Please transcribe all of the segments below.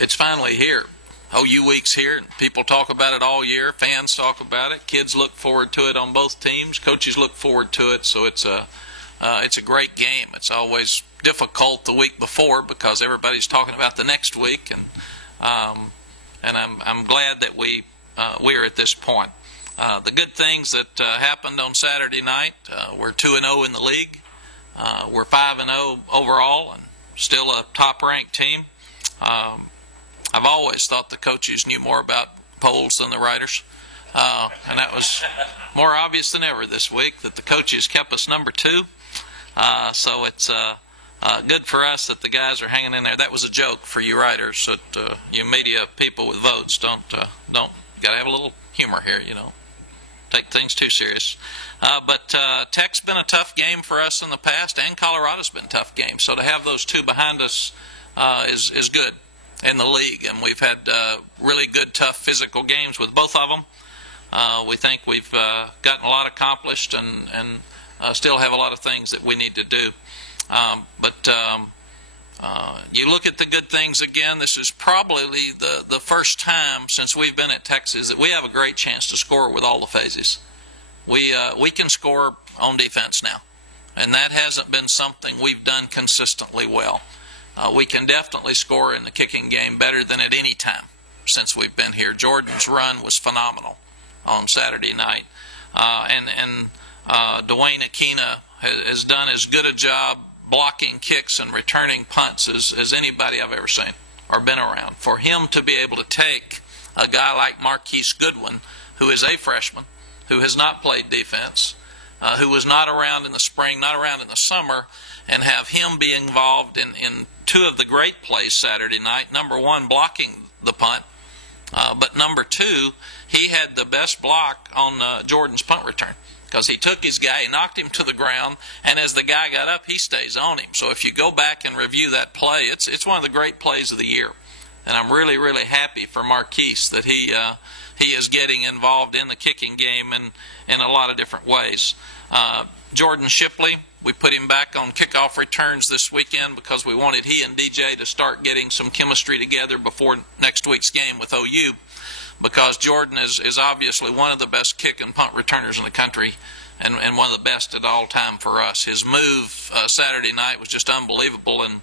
It's finally here. OU Week's here, and people talk about it all year. Fans talk about it. Kids look forward to it on both teams. Coaches look forward to it. So it's a great game. It's always difficult the week before because everybody's talking about the next week, and I'm glad that we're at this point. The good things that happened on Saturday night, we're 2-0 in the league. We're 5-0 overall, and still a top-ranked team. I've always thought the coaches knew more about polls than the writers, and that was more obvious than ever this week that the coaches kept us number 2. So it's good for us that the guys are hanging in there. That was a joke for you writers, that you media people with votes don't got to have a little humor here, Take things too serious. But Tech's been a tough game for us in the past, and Colorado's been a tough game. So to have those two behind us is good in the league, and we've had really good, tough physical games with both of them. We think we've gotten a lot accomplished and still have a lot of things that we need to do. But you look at the good things again, this is probably the first time since we've been at Texas that we have a great chance to score with all the phases. We can score on defense now, and that hasn't been something we've done consistently well. We can definitely score in the kicking game better than at any time since we've been here. Jordan's run was phenomenal on Saturday night. And Dwayne Aquina has done as good a job blocking kicks and returning punts as anybody I've ever seen or been around. For him to be able to take a guy like Marquise Goodwin, who is a freshman, who has not played defense, who was not around in the spring, not around in the summer, and have him be involved in two of the great plays Saturday night. Number one, blocking the punt. But number two, he had the best block on Jordan's punt return because he took his guy, he knocked him to the ground, and as the guy got up, he stays on him. So if you go back and review that play, it's one of the great plays of the year. And I'm really, really happy for Marquise that he is getting involved in the kicking game in a lot of different ways. Jordan Shipley, we put him back on kickoff returns this weekend because we wanted he and DJ to start getting some chemistry together before next week's game with OU, because Jordan is obviously one of the best kick and punt returners in the country and one of the best at all time for us. His move Saturday night was just unbelievable, and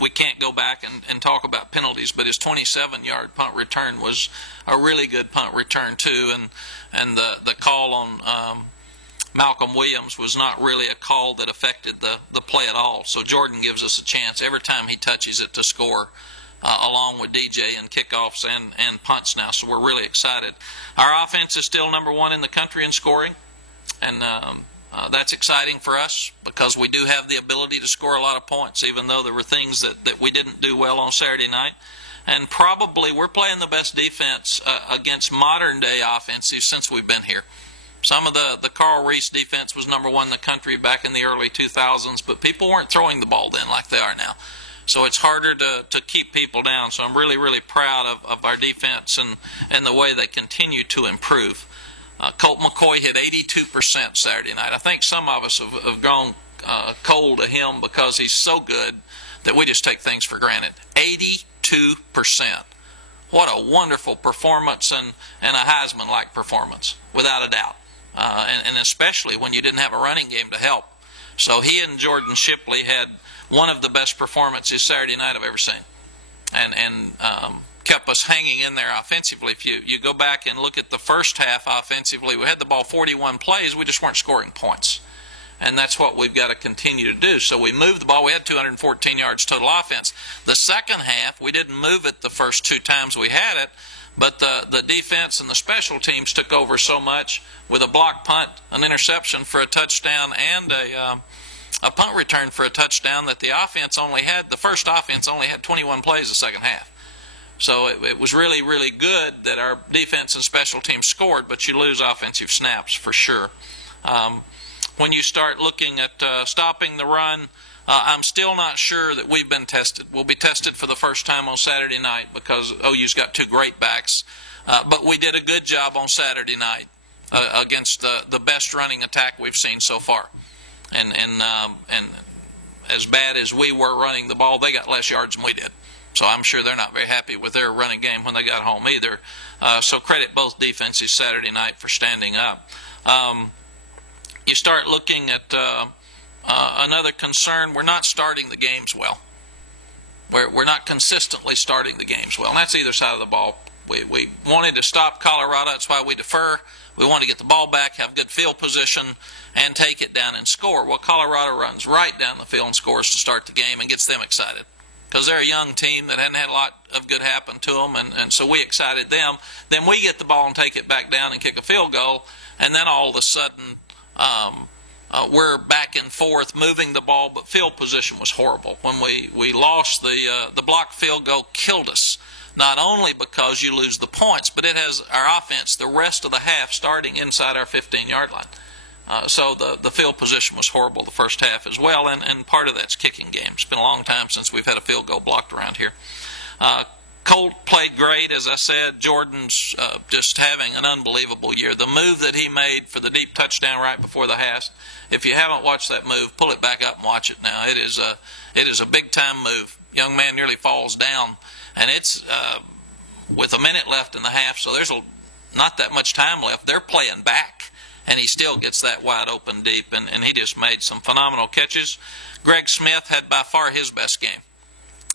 we can't go back and talk about penalties, but his 27-yard punt return was a really good punt return too, and the call on Malcolm Williams was not really a call that affected the play at all. So Jordan gives us a chance every time he touches it to score, along with DJ and kickoffs and punts now. So we're really excited. Our offense is still number 1 in the country in scoring, and that's exciting for us because we do have the ability to score a lot of points, even though there were things that we didn't do well on Saturday night. And probably we're playing the best defense against modern-day offensive since we've been here. Some of the Carl Reese defense was number 1 in the country back in the early 2000s, but people weren't throwing the ball then like they are now. So it's harder to keep people down. So I'm really, really proud of our defense and the way they continue to improve. Colt McCoy hit 82% Saturday night. I think some of us have gone cold to him because he's so good that we just take things for granted. 82%. What a wonderful performance and a Heisman-like performance, without a doubt. And especially when you didn't have a running game to help. So he and Jordan Shipley had one of the best performances Saturday night I've ever seen. And kept us hanging in there offensively. If you go back and look at the first half offensively, we had the ball 41 plays, we just weren't scoring points. And that's what we've got to continue to do. So we moved the ball. We had 214 yards total offense. The second half, we didn't move it the first 2 times we had it, but the defense and the special teams took over so much with a block punt, an interception for a touchdown, and a punt return for a touchdown that the first offense only had 21 plays the second half. So it was really, really good that our defense and special teams scored, but you lose offensive snaps for sure. When you start looking at stopping the run, I'm still not sure that we've been tested. We'll be tested for the first time on Saturday night because OU's got 2 great backs. But we did a good job on Saturday night against the best running attack we've seen so far. And as bad as we were running the ball, they got less yards than we did. So I'm sure they're not very happy with their running game when they got home either. So credit both defenses Saturday night for standing up. You start looking at another concern. We're not starting the games well. We're not consistently starting the games well. And that's either side of the ball. We wanted to stop Colorado. That's why we defer. We want to get the ball back, have good field position, and take it down and score. Well, Colorado runs right down the field and scores to start the game and gets them excited because they're a young team that hadn't had a lot of good happen to them, and so we excited them. Then we get the ball and take it back down and kick a field goal, and then all of a sudden we're back and forth moving the ball, but field position was horrible. When we lost the blocked field goal, killed us. Not only because you lose the points, but it has our offense the rest of the half starting inside our 15-yard line. So the field position was horrible the first half as well, and part of that's kicking game. It's been a long time since we've had a field goal blocked around here. Colt played great, as I said. Jordan's just having an unbelievable year. The move that he made for the deep touchdown right before the half, if you haven't watched that move, pull it back up and watch it now. It is a big-time move. Young man nearly falls down, and it's with a minute left in the half, so there's not that much time left. They're playing back, and he still gets that wide open deep, and he just made some phenomenal catches. Greg Smith had by far his best game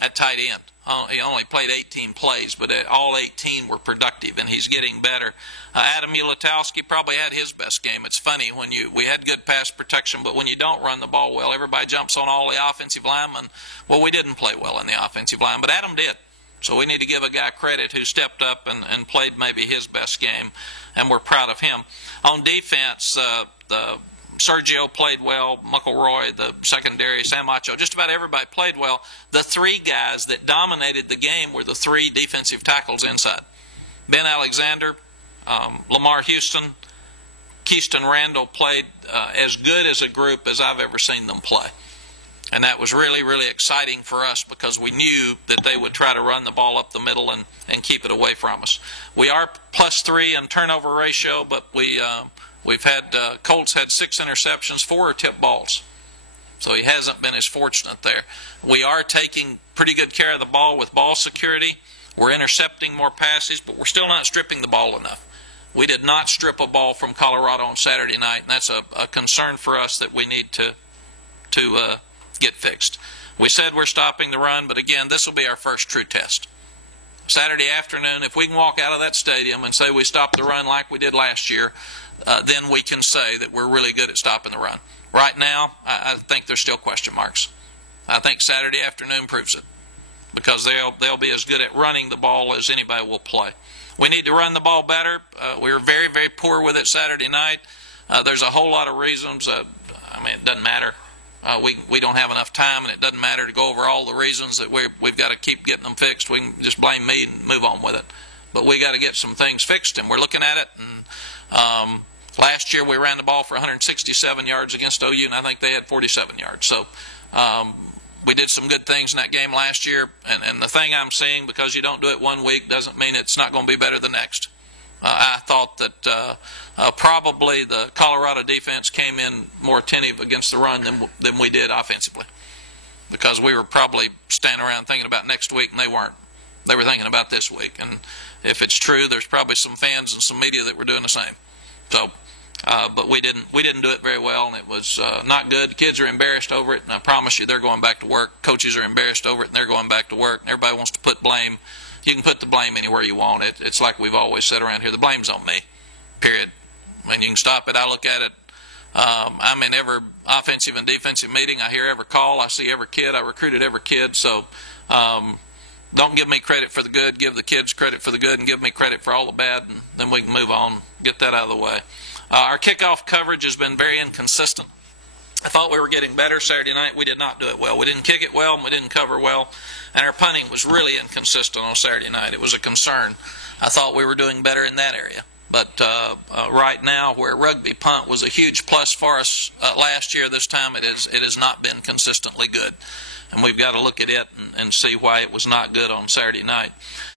at tight end. He only played 18 plays, but all 18 were productive, and he's getting better. Adam Ulatowski probably had his best game. It's funny, we had good pass protection, but when you don't run the ball well, everybody jumps on all the offensive linemen. Well, we didn't play well in the offensive line, but Adam did. So we need to give a guy credit who stepped up and played maybe his best game, and we're proud of him. On defense, Sergio played well, McElroy, the secondary, Sam Acho, just about everybody played well. The three guys that dominated the game were the three defensive tackles inside. Ben Alexander, Lamar Houston, Keyston Randall played as good as a group as I've ever seen them play. And that was really, really exciting for us because we knew that they would try to run the ball up the middle and keep it away from us. We are +3 in turnover ratio, but we've had Colts had 6 interceptions, 4 are tipped balls. So he hasn't been as fortunate there. We are taking pretty good care of the ball with ball security. We're intercepting more passes, but we're still not stripping the ball enough. We did not strip a ball from Colorado on Saturday night, and that's a concern for us that we need to get fixed. We said we're stopping the run, but again, this will be our first true test. Saturday afternoon, if we can walk out of that stadium and say we stopped the run like we did last year, then we can say that we're really good at stopping the run. Right now, I think there's still question marks. I think Saturday afternoon proves it because they'll be as good at running the ball as anybody will play. We need to run the ball better. We were very, very poor with it Saturday night. There's a whole lot of reasons. It doesn't matter. We don't have enough time, and it doesn't matter to go over all the reasons that we've got to keep getting them fixed. We can just blame me and move on with it. But we got to get some things fixed, and we're looking at it. And last year we ran the ball for 167 yards against OU, and I think they had 47 yards. So we did some good things in that game last year. And the thing I'm seeing, because you don't do it one week, doesn't mean it's not going to be better the next. I thought that probably the Colorado defense came in more attentive against the run than we did offensively, because we were probably standing around thinking about next week, and they weren't. They were thinking about this week, and if it's true, there's probably some fans and some media that were doing the same. So, but we didn't do it very well, and it was not good. The kids are embarrassed over it, and I promise you, they're going back to work. Coaches are embarrassed over it, and they're going back to work. And everybody wants to put blame. You can put the blame anywhere you want. It's like we've always said around here, the blame's on me, period. When you can stop it, I look at it. I'm in every offensive and defensive meeting. I hear every call. I see every kid. I recruited every kid. So don't give me credit for the good. Give the kids credit for the good and give me credit for all the bad, and then we can move on, get that out of the way. Our kickoff coverage has been very inconsistent. I thought we were getting better Saturday night. We did not do it well. We didn't kick it well, and we didn't cover well. And our punting was really inconsistent on Saturday night. It was a concern. I thought we were doing better in that area. But right now, where rugby punt was a huge plus for us last year, this time it has not been consistently good. And we've got to look at it and see why it was not good on Saturday night.